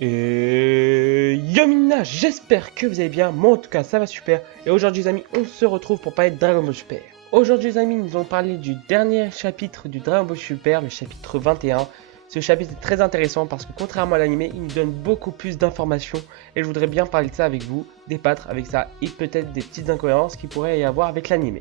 Et Yomina, j'espère que vous allez bien. Moi en tout cas ça va super. Et aujourd'hui les amis, on se retrouve pour parler de Dragon Ball Super. Aujourd'hui les amis, nous allons parler du dernier chapitre du Dragon Ball Super, le chapitre 21. Ce chapitre est très intéressant parce que contrairement à l'anime, il nous donne beaucoup plus d'informations. Et je voudrais bien parler de ça avec vous, débattre avec ça et peut-être des petites incohérences qu'il pourrait y avoir avec l'anime.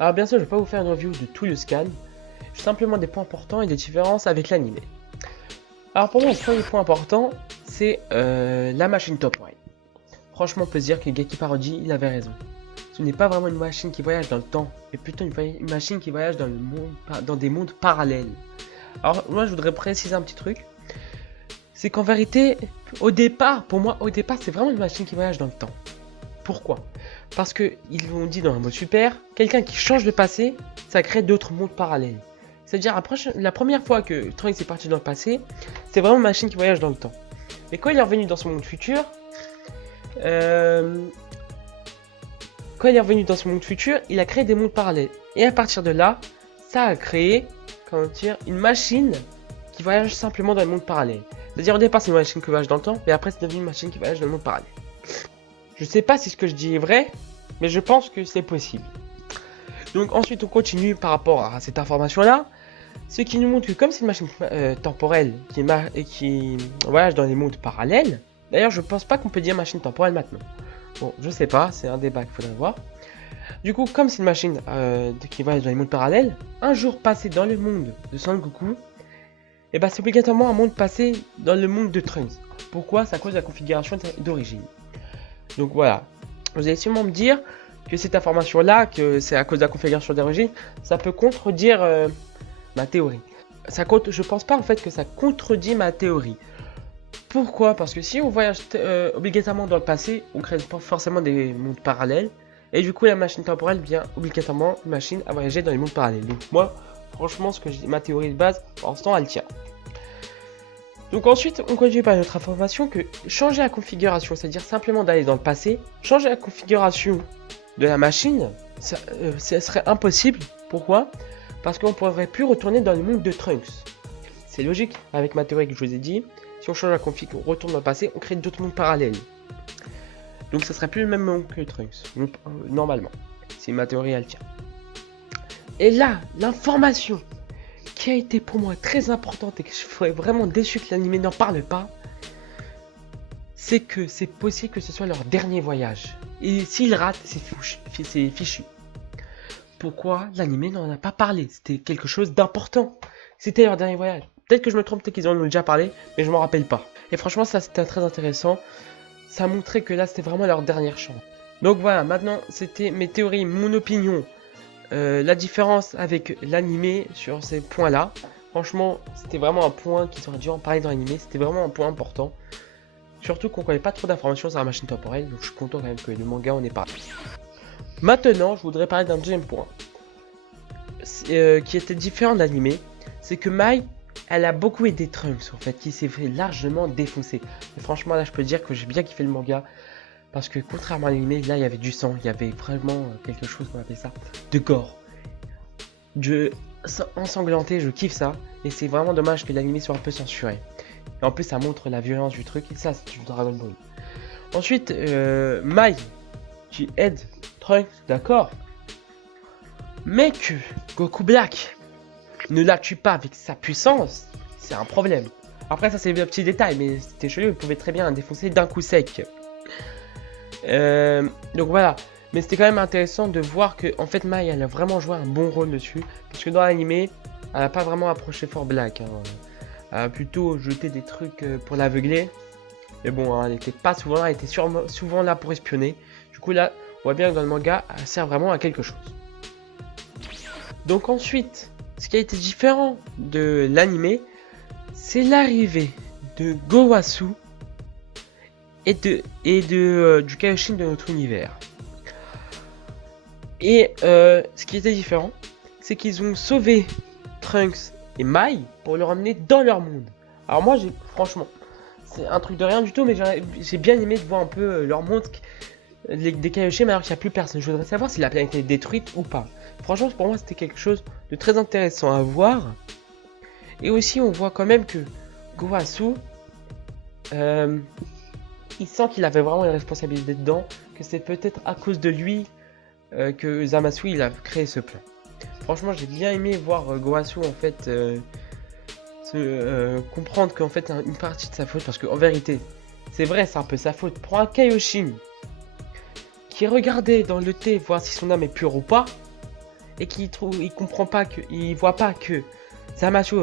Alors bien sûr, je ne vais pas vous faire une review de tout le scan, simplement des points importants et des différences avec l'anime. Alors pour moi, le premier point important, c'est la machine temporelle. Franchement, on peut se dire que Geki Parody, il avait raison. Ce n'est pas vraiment une machine qui voyage dans le temps, mais plutôt une machine qui voyage dans, dans des mondes parallèles. Alors moi, je voudrais préciser un petit truc. C'est qu'en vérité, pour moi, au départ, c'est vraiment une machine qui voyage dans le temps. Pourquoi? Parce que ils l'ont dit dans le mode super, quelqu'un qui change le passé, ça crée d'autres mondes parallèles. C'est-à-dire, la première fois que Trunks est parti dans le passé, c'est vraiment une machine qui voyage dans le temps. Mais quand il est revenu dans ce monde futur, il a créé des mondes parallèles. Et à partir de là, ça a créé, comment dire, une machine qui voyage simplement dans le monde parallèle. C'est-à-dire, au départ, c'est une machine qui voyage dans le temps, mais après, c'est devenu une machine qui voyage dans le monde parallèle. Je sais pas si ce que je dis est vrai, mais je pense que c'est possible. Donc ensuite, on continue par rapport à cette information-là. Ce qui nous montre que comme c'est une machine temporelle qui voyage dans les mondes parallèles, d'ailleurs je pense pas qu'on peut dire machine temporelle maintenant. Bon, je sais pas, c'est un débat qu'il faudrait voir. Du coup, comme c'est une machine qui voyage dans les mondes parallèles, un jour passé dans le monde de Son Goku, et bah c'est obligatoirement un monde passé dans le monde de Trunks. Pourquoi? C'est à cause de la configuration d'origine. Donc voilà, vous allez sûrement me dire que cette information-là, que c'est à cause de la configuration d'origine, ça peut contredire ma théorie. Je pense pas en fait que ça contredit ma théorie. Pourquoi? Parce que si on voyage obligatoirement dans le passé, on crée pas forcément des mondes parallèles. Et du coup, la machine temporelle devient obligatoirement une machine à voyager dans les mondes parallèles. Donc moi, franchement, ma théorie de base, pour l'instant, elle tient. Donc ensuite, on continue par notre information que changer la configuration, c'est-à-dire simplement d'aller dans le passé, changer la configuration de la machine, ça serait impossible. Pourquoi? Parce qu'on ne pourrait plus retourner dans le monde de Trunks. C'est logique, avec ma théorie que je vous ai dit, si on change la config, on retourne dans le passé, on crée d'autres mondes parallèles. Donc ça serait plus le même monde que Trunks, normalement, si ma théorie elle tient. Et là, l'information qui a été pour moi très importante et que je serais vraiment déçu que l'anime n'en parle pas, c'est que c'est possible que ce soit leur dernier voyage. Et s'ils ratent, c'est fichu. Pourquoi l'anime n'en a pas parlé? C'était quelque chose d'important. C'était leur dernier voyage. Peut-être que je me trompe, peut-être qu'ils en ont déjà parlé, mais je m'en rappelle pas. Et franchement, ça c'était très intéressant. Ça montrait que là, c'était vraiment leur dernière chance. Donc voilà, maintenant, c'était mes théories, mon opinion. La différence avec l'anime sur ces points-là. Franchement, c'était vraiment un point qui aurait dû en parler dans l'anime. C'était vraiment un point important. Surtout qu'on ne connaît pas trop d'informations sur la machine temporelle. Donc je suis content quand même que le manga en ait parlé. Maintenant, je voudrais parler d'un deuxième point. Qui était différent de l'anime. C'est que Mai, elle a beaucoup aidé Trunks en fait. Qui s'est fait largement défoncer. Et franchement, là, je peux dire que j'ai bien kiffé le manga. Parce que contrairement à l'anime, là il y avait du sang, il y avait vraiment quelque chose qu'on appelle ça, de gore. Ensanglanté, je kiffe ça. Et c'est vraiment dommage que l'anime soit un peu censuré. Et en plus ça montre la violence du truc, et ça c'est du Dragon Ball. Ensuite, Mai, qui aide Trunks, d'accord. Mais que Goku Black ne la tue pas avec sa puissance, c'est un problème. Après ça c'est un petit détail, mais c'était chelou, il pouvait très bien défoncer d'un coup sec. Donc voilà, mais c'était quand même intéressant de voir que en fait Mai elle a vraiment joué un bon rôle dessus, parce que dans l'anime elle a pas vraiment approché fort Black, hein. Elle a plutôt jeté des trucs pour l'aveugler, mais bon hein, elle était pas souvent là, elle était souvent là pour espionner. Du coup là on voit bien que dans le manga elle sert vraiment à quelque chose. Donc ensuite, ce qui a été différent de l'anime, c'est l'arrivée de Gowasu et du Kaioshin de notre univers. Et ce qui était différent, c'est qu'ils ont sauvé Trunks et Mai pour le ramener dans leur monde. Alors moi, franchement, c'est un truc de rien du tout, mais j'ai bien aimé de voir un peu leur monde des Kaioshin, mais alors qu'il n'y a plus personne. Je voudrais savoir si la planète est détruite ou pas. Franchement, pour moi, c'était quelque chose de très intéressant à voir. Et aussi, on voit quand même que Gowasu, il sent qu'il avait vraiment une responsabilité dedans, que c'est peut-être à cause de lui que Zamasu il a créé ce plan. Franchement, j'ai bien aimé voir Gowasu en fait comprendre qu'en fait une partie de sa faute, parce qu'en vérité, c'est vrai, c'est un peu sa faute. Pour un Kaioshin qui regardait dans le thé voir si son âme est pure ou pas, et qui comprend pas que, il voit pas que Zamasu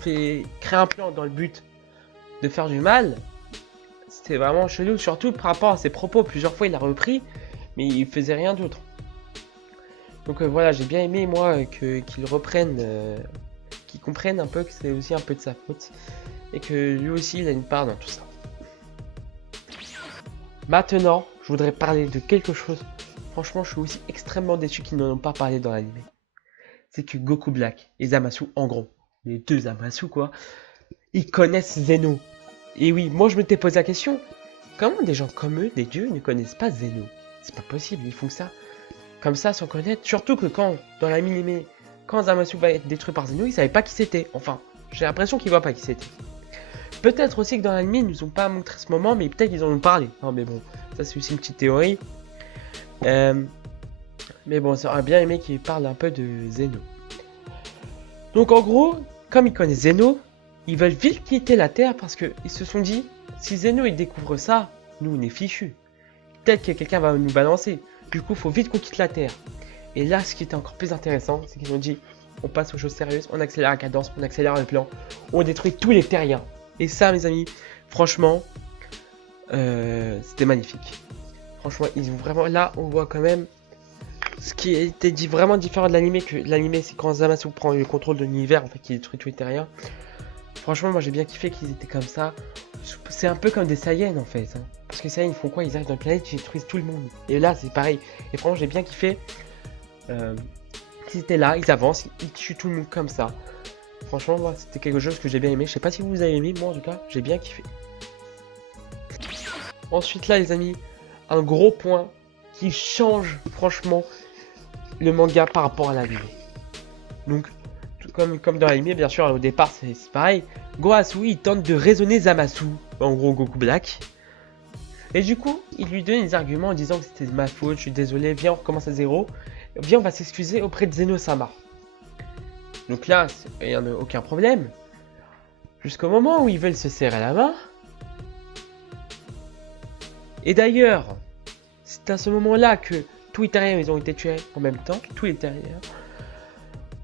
fait créer un plan dans le but de faire du mal. C'était vraiment chelou, surtout par rapport à ses propos. Plusieurs fois il a repris, mais il faisait rien d'autre. Donc voilà, j'ai bien aimé moi qu'il reprenne, qu'il comprenne un peu que c'est aussi un peu de sa faute, et que lui aussi il a une part dans tout ça. Maintenant, je voudrais parler de quelque chose. Franchement, je suis aussi extrêmement déçu qu'ils n'en ont pas parlé dans l'anime. C'est que Goku Black et Zamasu, en gros, les deux Zamasu quoi, ils connaissent Zeno. Et oui, moi je m'étais posé la question, comment des gens comme eux, des dieux, ne connaissent pas Zeno? C'est pas possible, ils font ça comme ça sans connaître. Surtout que quand, dans l'anime, quand Zamasu va être détruit par Zeno, ils savaient pas qui c'était. Enfin, j'ai l'impression qu'ils voient pas qui c'était. Peut-être aussi que dans l'anime, ils nous ont pas montré ce moment, mais peut-être qu'ils en ont parlé. Non mais bon, ça c'est aussi une petite théorie. Mais bon, ça aurait bien aimé qu'ils parlent un peu de Zeno. Donc en gros, comme ils connaissent Zeno, ils veulent vite quitter la Terre parce qu'ils se sont dit, si Zeno il découvre ça, nous on est fichus. Peut-être que quelqu'un va nous balancer. Du coup, il faut vite qu'on quitte la Terre. Et là, ce qui était encore plus intéressant, c'est qu'ils ont dit, on passe aux choses sérieuses, on accélère la cadence, on accélère le plan, on détruit tous les terriens. Et ça, mes amis, franchement, c'était magnifique. Franchement, ils ont vraiment... Là, on voit quand même ce qui était dit vraiment différent de l'anime, que l'anime, c'est quand Zamasu prend le contrôle de l'univers, en fait, qui détruit tous les terriens. Franchement, moi, j'ai bien kiffé qu'ils étaient comme ça. C'est un peu comme des Saiyans, en fait. Hein. Parce que Saiyans, ils font quoi? Ils arrivent dans la planète, ils détruisent tout le monde. Et là, c'est pareil. Et franchement, j'ai bien kiffé. Ils étaient là, ils avancent, ils tuent tout le monde comme ça. Franchement, moi, c'était quelque chose que j'ai bien aimé. Je sais pas si vous avez aimé, moi, en tout cas, j'ai bien kiffé. Ensuite, là, les amis, un gros point qui change, franchement, le manga par rapport à l'anime. Donc, comme dans l'anime, bien sûr, au départ, c'est pareil. Gowasu, il tente de raisonner Zamasu, en gros Goku Black. Et du coup, il lui donne des arguments en disant que c'était ma faute, je suis désolé, viens, on recommence à zéro. Viens, on va s'excuser auprès de Zeno-sama. Donc là, il n'y en a aucun problème. Jusqu'au moment où ils veulent se serrer la main. Et d'ailleurs, c'est à ce moment-là que tous les terriens ils ont été tués en même temps. Tous les terriens.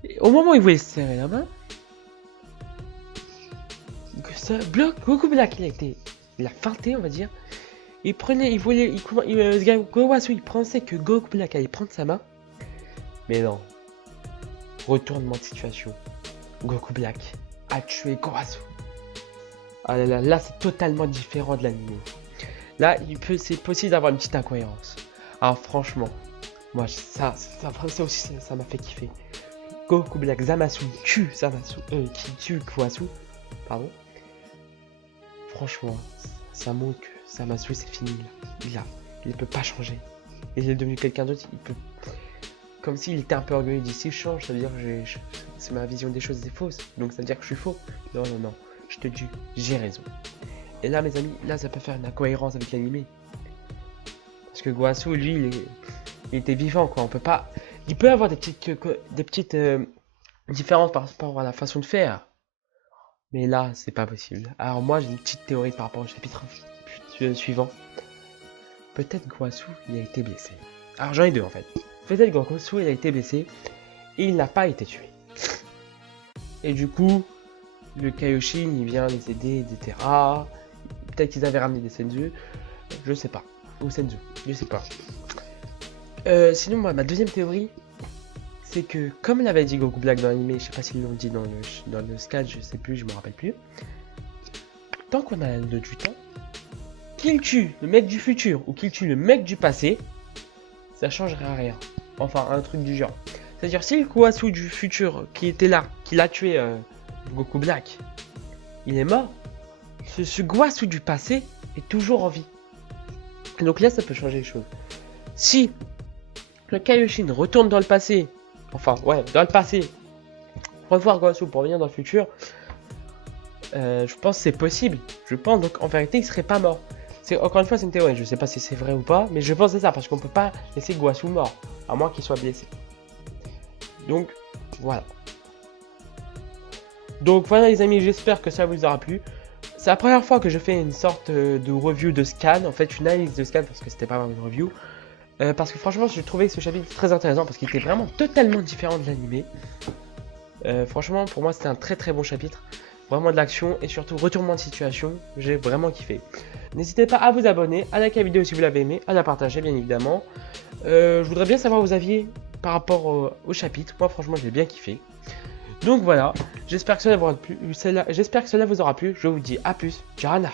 Et au moment où ils voulaient se serrer la main, Goku Black, il a feinté, on va dire. Gowasu, il pensait que Goku Black allait prendre sa main. Mais non. Retournement de situation. Goku Black a tué Gowasu. Ah là là, là c'est totalement différent de l'anime. Là, c'est possible d'avoir une petite incohérence. Alors franchement, moi ça aussi ça m'a fait kiffer. Goku Black, Zamasu tue qui tue Gowasu. Pardon. Franchement, ça montre que Zamasu c'est fini là. Il ne peut pas changer. Il est devenu quelqu'un d'autre, il peut... Comme s'il était un peu orgueilleux, il dit si je change, ça veut dire que c'est ma vision des choses est fausse. Donc ça veut dire que je suis faux. Non, non, non. Je te dis, j'ai raison. Et là, mes amis, là, ça peut faire une incohérence avec l'anime. Parce que Gowasu, lui, il était vivant, quoi. On peut pas... Il peut avoir des petites différences par rapport à la façon de faire. Mais là, c'est pas possible. Alors moi, j'ai une petite théorie par rapport au chapitre suivant. Peut-être Gowasu, il a été blessé. Alors j'en ai deux, en fait. Peut-être Gowasu, il a été blessé. Et il n'a pas été tué. Et du coup... Le Kaioshin, il vient les aider, etc. Peut-être qu'ils avaient ramené des Senzu. Je sais pas. Ou Senzu. Je sais pas. Sinon, moi, ma deuxième théorie, c'est que, comme l'avait dit Goku Black dans l'anime, je sais pas s'ils l'ont dit dans le sketch, je sais plus, je me rappelle plus. Tant qu'on a le du temps, qu'il tue le mec du futur ou qu'il tue le mec du passé, ça changerait rien. Enfin, un truc du genre. C'est-à-dire, si le Gowasu du futur qui était là, qui l'a tué... Goku Black, il est mort. Ce Gowasu du passé est toujours en vie. Donc là, ça peut changer les choses. Si le Kaioshin retourne dans le passé, enfin, ouais, dans le passé, revoir Gowasu pour venir dans le futur, Je pense que c'est possible. Je pense donc en vérité il serait pas mort. Encore une fois c'est une théorie, je sais pas si c'est vrai ou pas, mais je pense que c'est ça parce qu'on peut pas laisser Guasu mort, à moins qu'il soit blessé. Donc voilà. Donc voilà les amis, j'espère que ça vous aura plu. C'est la première fois que je fais une sorte de review de scan, en fait une analyse de scan parce que c'était pas vraiment une review. Parce que franchement j'ai trouvé ce chapitre très intéressant parce qu'il était vraiment totalement différent de l'animé. Franchement pour moi c'était un très bon chapitre. Vraiment de l'action et surtout retournement de situation, j'ai vraiment kiffé. N'hésitez pas à vous abonner, à liker la vidéo si vous l'avez aimé, à la partager bien évidemment. Je voudrais bien savoir vos avis par rapport au chapitre, moi franchement j'ai bien kiffé. Donc voilà, j'espère que cela vous aura plu, je vous dis à plus, Jarana.